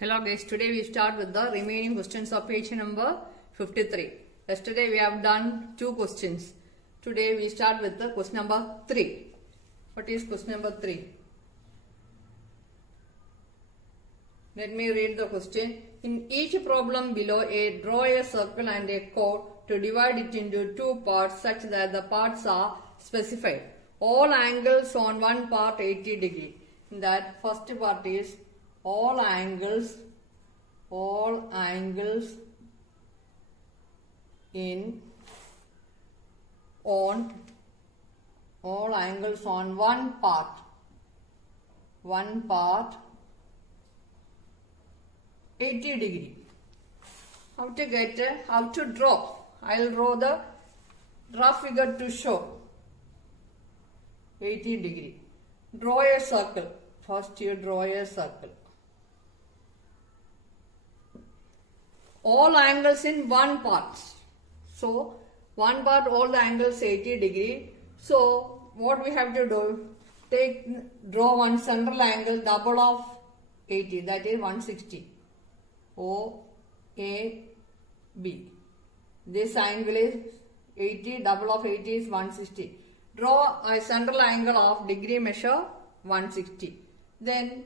Hello guys, today we start with the remaining questions of page number 53. Yesterday we have done 2 questions. Today we start with the question number 3. What is question number 3? Let me read the question. In each problem below, draw a circle and a chord to divide it into 2 parts such that the parts are specified. All angles on one part 80 degree. That first part is all angles in on one part 80 degree. How to draw? I'll draw the figure to show 80 degree. Draw a circle. First you draw a circle. All angles in one part. So, one part all the angles 80 degree. So, what we have to do? Draw one central angle double of 80, that is 160. O, A, B. This angle is 80, double of 80 is 160. Draw a central angle of degree measure 160. Then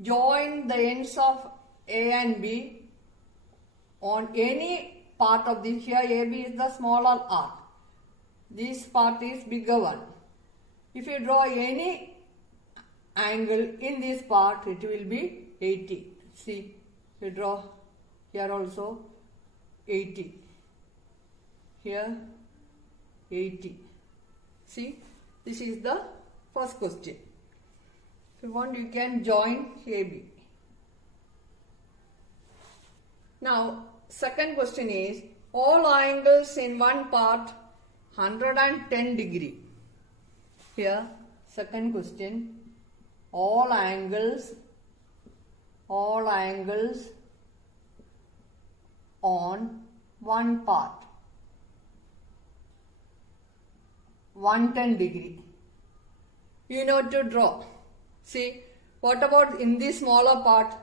join the ends of A and B on any part of this. Here AB is the smaller arc. This part is bigger one. If you draw any angle in this part, it will be 80. See, you draw here also 80. Here 80. See, this is the first question. If you want, you can join AB. Now, second question is, all angles in one part 110 degree. Here, second question, all angles on one part 110 degree. You know to draw. See, what about in this smaller part?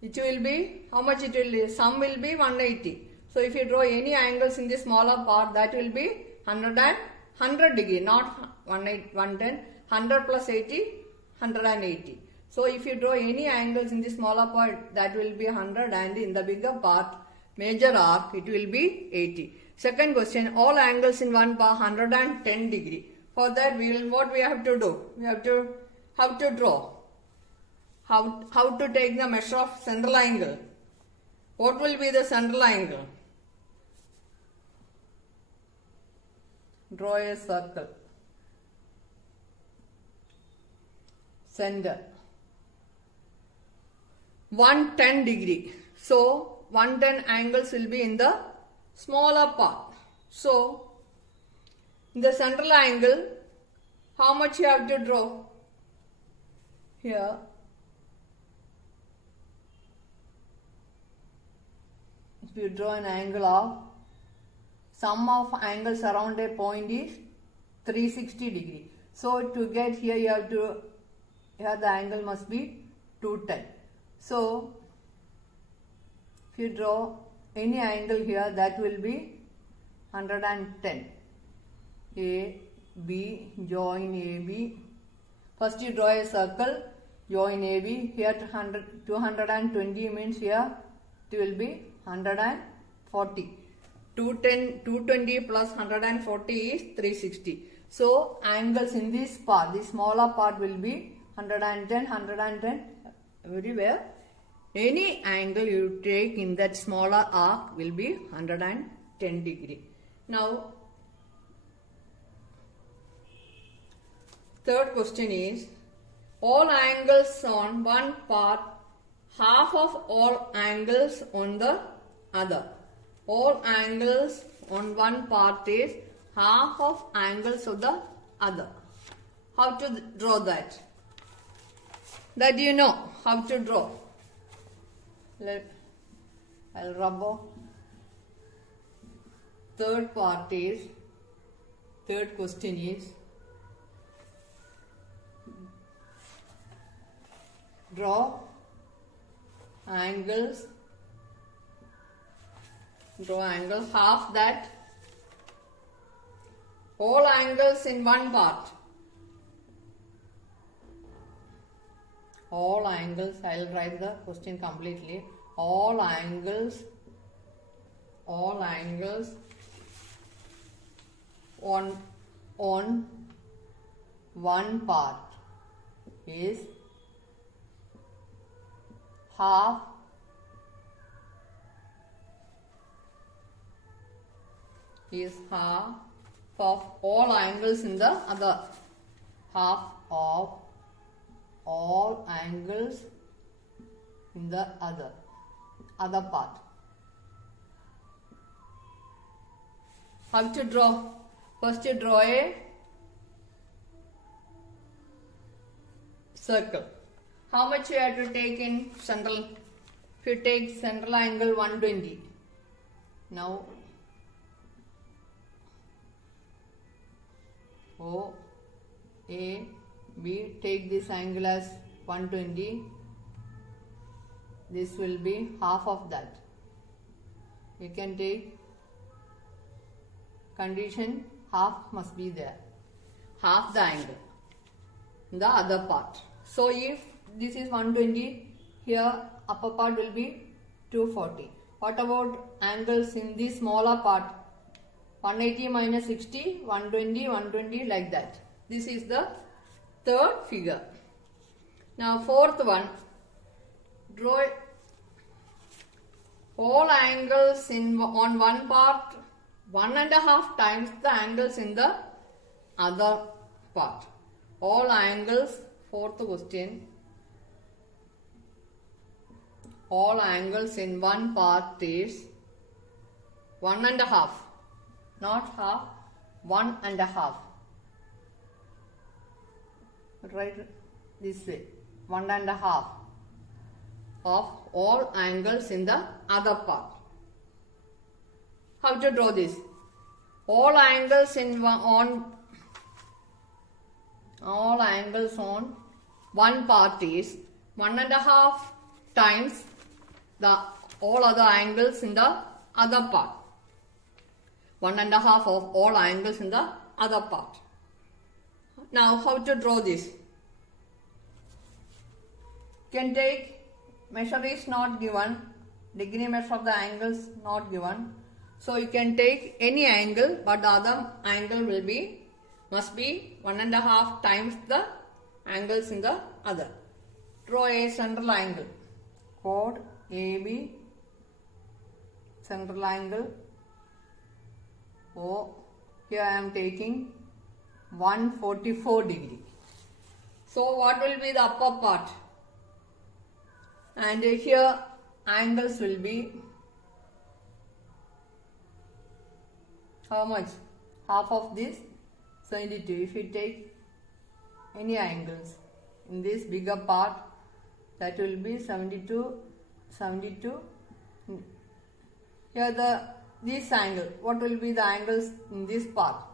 It will be, how much it will be? Sum will be 180. So, if you draw any angles in this smaller part, that will be 100 degree, not 110. 100 plus 80, 180. So, if you draw any angles in this smaller part, that will be 100, and in the bigger part, major arc, it will be 80. Second question, all angles in one part 110 degree. For that, what we have to do? We have to, how to draw? How to take the measure of central angle? What will be the central angle? Draw a circle. Center. 110 degree. So, 110 angles will be in the smaller part. So, in the central angle, how much you have to draw? Here, if you draw an angle of, sum of angles around a point is 360 degree. So, to get here, you have to, here the angle must be 210. So, if you draw any angle here, that will be 110. A, B, join AB. First you draw a circle, join AB. Here 220 means here it will be 140. 220 plus 140 is 360. So, angles in this part, this smaller part will be 110, everywhere. Any angle you take in that smaller arc will be 110 degree. Now, third question is, all angles on one part, half of all angles on the other. All angles on one part is half of angles of the other. How to draw that? That you know how to draw. I'll rub. Third question is, draw angles, draw angle, half that, all angles in one part. All angles, I will write the question completely. All angles on one part is half of all angles in the other, half of all angles in the other part. How to draw? First you draw a circle. How much you have to take in central? If you take central angle 120. Now O, A, B, take this angle as 120. This will be half of that. You can take condition, half must be there. Half the angle in the other part. So if this is 120, here upper part will be 240. What about angles in this smaller part? 180 minus 60, 120, 120, like that. This is the third figure. Now fourth one, draw all angles on one part 1.5 times the angles in the other part. All angles, fourth question, all angles in one part is 1.5, not half, 1.5. Write this way, 1.5 of all angles in the other part. How to draw this? All angles on one part is 1.5 times the all other angles in the other part. 1.5 of all angles in the other part. Now how to draw this? You can take, measure is not given, degree measure of the angles not given. So you can take any angle, but the other angle must be 1.5 times the angles in the other. Draw a central angle. Chord AB, central angle O. Here I am taking 144 degree. So what will be the upper part? And here angles will be how much? Half of this 72. If you take any angles in this bigger part, that will be 72. Here this angle, what will be the angles in this part?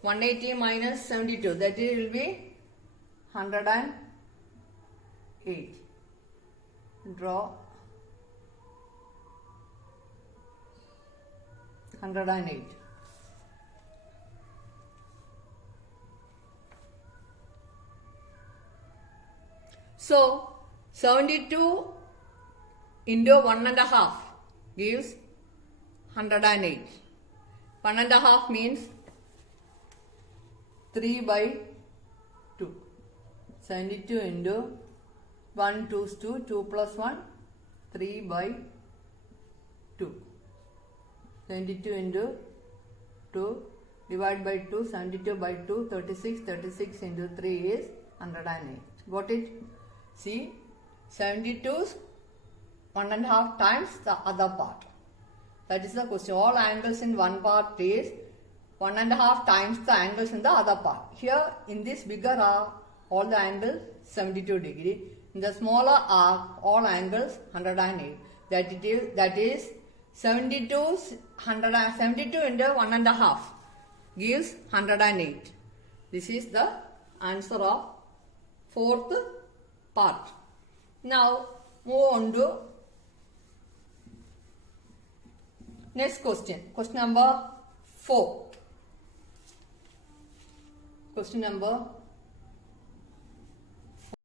180 minus 72, that will be 108. Draw 108. So 72 into 1.5 gives 108. 1.5 means 3 by 2. 72 into 1 2 2, 2 plus 1, 3 by 2. 72 into 2 divided by 2, 72 by 2, 36. 36 into 3 is 108. Got it? See, 72 1.5 times the other part. That is the question. All angles in one part is 1.5 times the angles in the other part. Here in this bigger arc, all the angles 72 degree. In the smaller arc, all angles 108. That is 72 into 1.5 gives 108. This is the answer of fourth part. Now move on to Next question. Question number 4. Question number